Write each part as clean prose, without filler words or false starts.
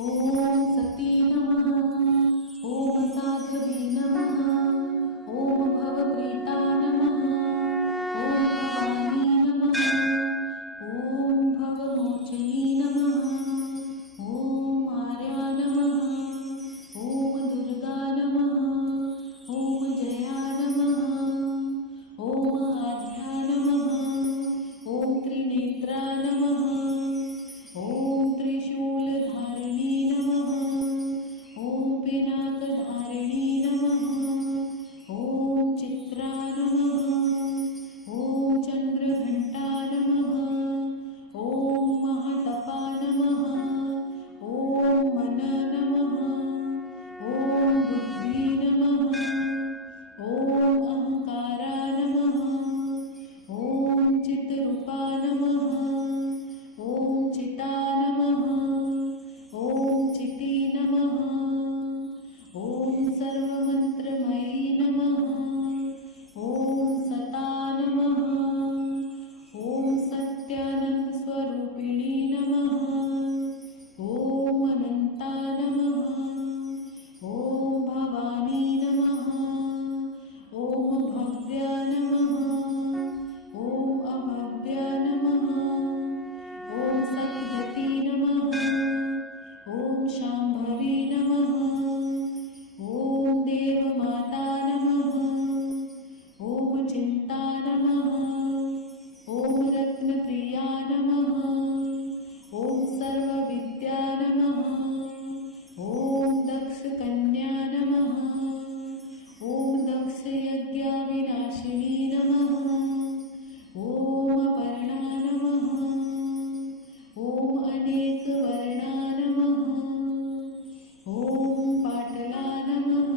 ॐ सती नमः। ॐ साध्वी नमः। ॐ भवप्रीता नमः। ॐ भवानी नमः। ॐ भवमोचिनी नमः। ॐ आर्या नमः। ॐ दुर्गा नमः। ॐ जया नमः। ॐ आद्या नमः। ॐ त्रिनेत्रा नमः। ॐ त्रिशूलधारिणी नमः। ॐ पिनाकधारिणी नमः। ॐ चित्रा नमः। ॐ चन्द्रघण्टा नमः। ॐ महतपा नमः। ॐ मना नमः। ॐ बुद्धि नमः। ॐ अहंकारा नमः। ॐ चित्रूपा नमः। ॐ चिता नमः। ॐ चिती नमः। ॐ सर्वमन्त्रमयी नमः। ॐ सता नमः। ॐ सत्यानन्दस्वरूपिणी नमः। ॐ अनन्ता नमः। ॐ भवानी नमः। ॐ भव्या नमः। ॐ अभव्या नमः। ॐ सद्गती नमः। ॐ शाम्भवी नमः। ॐ देवमाता नमः। ॐ चिन्ता नमः। ॐ रत्नप्रिया नमः। ॐ सर्वविद्या नमः। ॐ दक्षकन्या नमः। ॐ दक्षयज्ञविनाशिनी नमः। ॐ अपर्णा नमः। ॐ अनेकवर्णा नमः। ॐ पाटला नमः।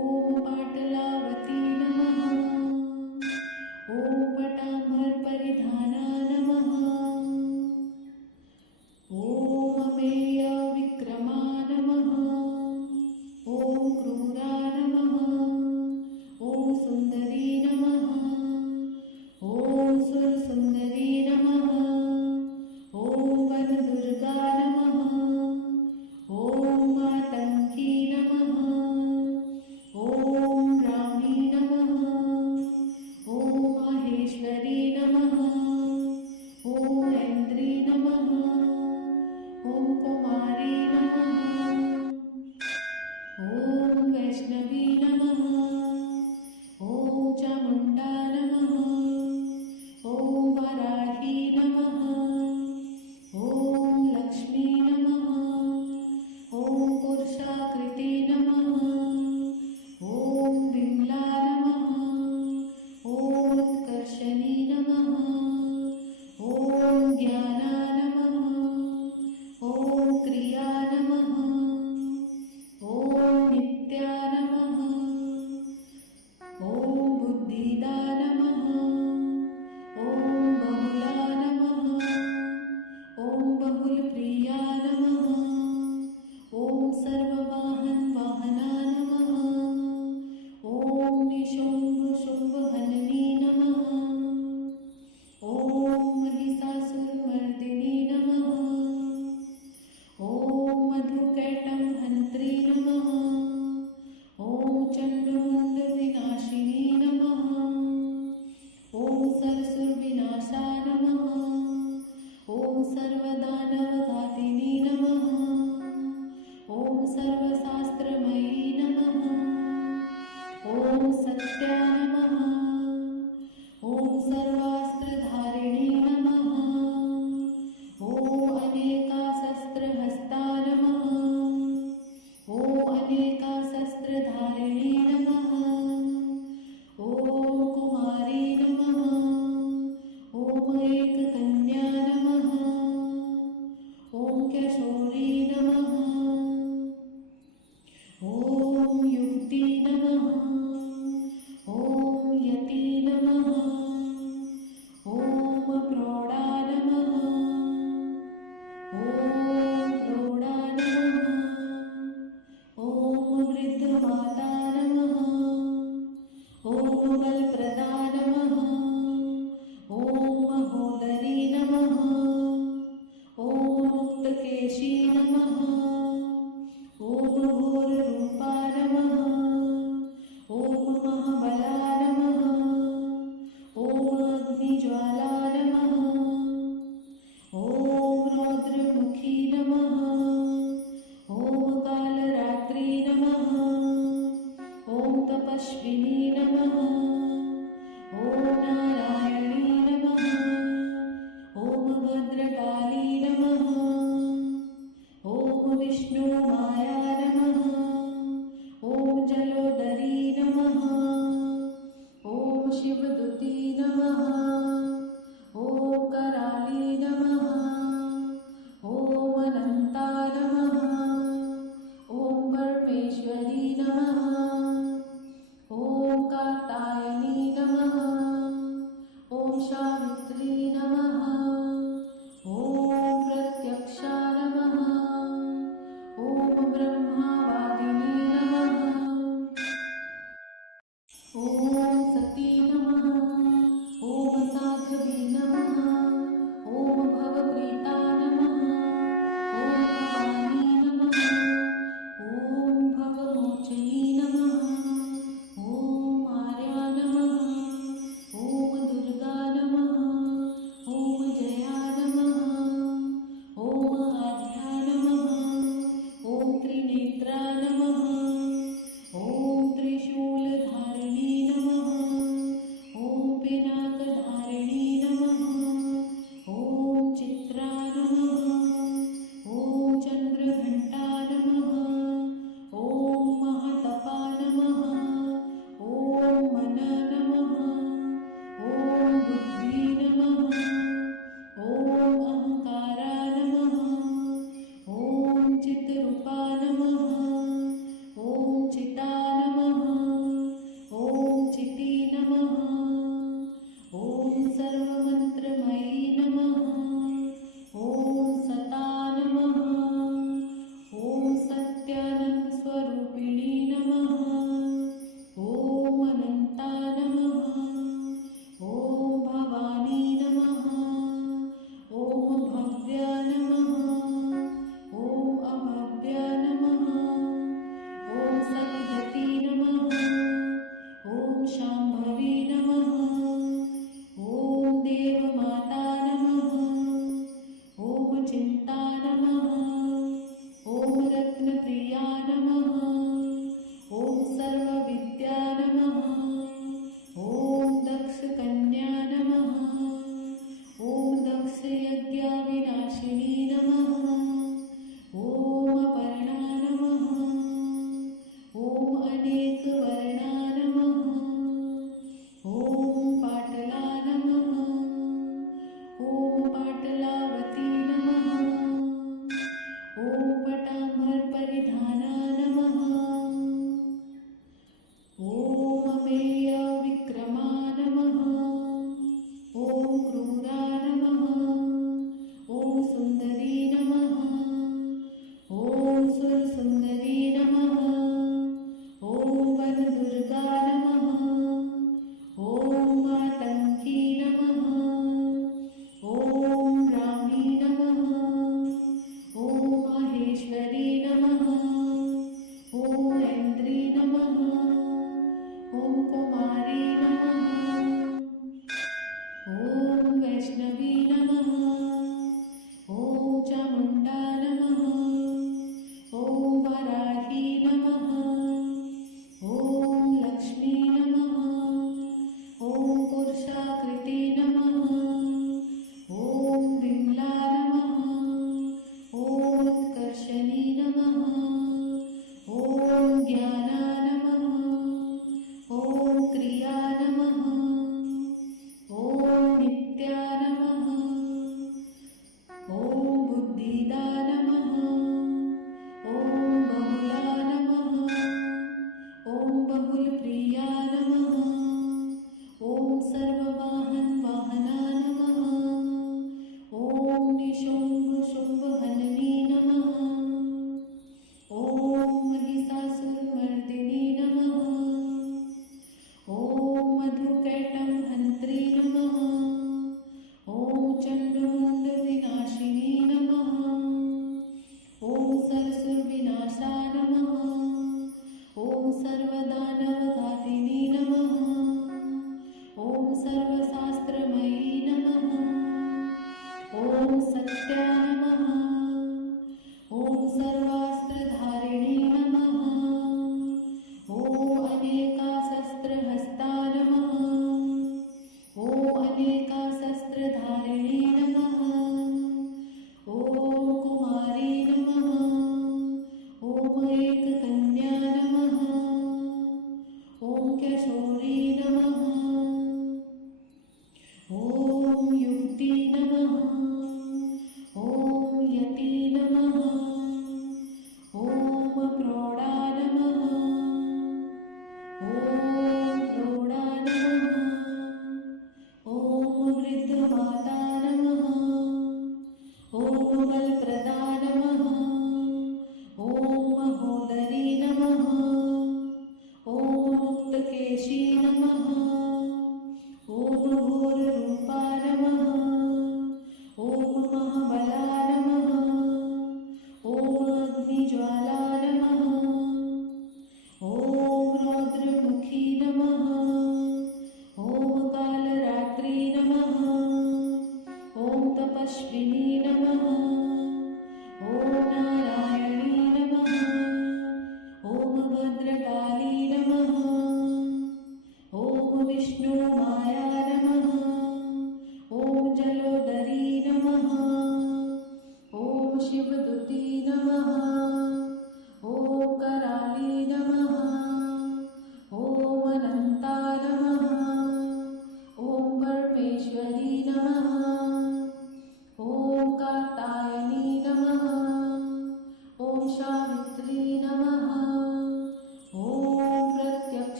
ॐ पाटलावती नमः। ॐ पटाम्बरपरिधाना नमः। ॐ अमेयविक्रमा नमः। ॐ क्रूरा नमः। ॐ सुन्दरी नमः। ॐ सुरसुन्दरी नमः। ॐ वनदुर्गा नमः। ॐ मातङ्गी नमः। ॐ रामी नमः। ॐ माहेश्वरी नमः। ॐ ऐन्द्री नमः। ॐ कुमारी नमः। ॐ वैष्णवी नमः। ॐ चामुण्डा नमः। ॐ वराही नमः। ॐ लक्ष्मी नमः। ॐ पुरुषाकृति नमः। ॐ विमला नमः। ॐ उत्कर्षणी नमः। ॐ ज्ञाना नमः। ॐ क्रिया नमः। ॐ नित्या नमः। ॐ बुद्धिदा नमः। ॐ बहुला नमः। ॐ बहुलप्रिया नमः। ॐ सर्ववाहनवाहना नमः। ॐ निशुम्भशुम्भहननी नमः। ॐ महिषासुरमर्दिनी नमः। ॐ मधुकैटभहन्त्री नमः। ॐ चण्डमुण्डविनाशिनी नमः। ॐ सरसुरविनाशा नमः। ॐ सर्वदानवघातिनी नमः। ॐ सर्वशास्त्रमयी नमः। ॐ सत्या नमः। ॐ सर्वास्त्रधारिणी नमः। ॐ अनेकाशस्त्रहस्ता नमः। ॐ अनेकाशस्त्रधारिणी नमः। ॐ कुमारी नमः। ॐ एककन्या नमः। ॐ कैशोरी नमः। ॐ युक्ति नमः। ॐ यति नमः। ॐ प्रौढा नमः। ॐ प्रौढा नमः। ॐ वृद्धमाता नमः। ॐ बलप्रदा नमः। ॐ महोदरी नमः। ॐ मुक्तकेशी नमः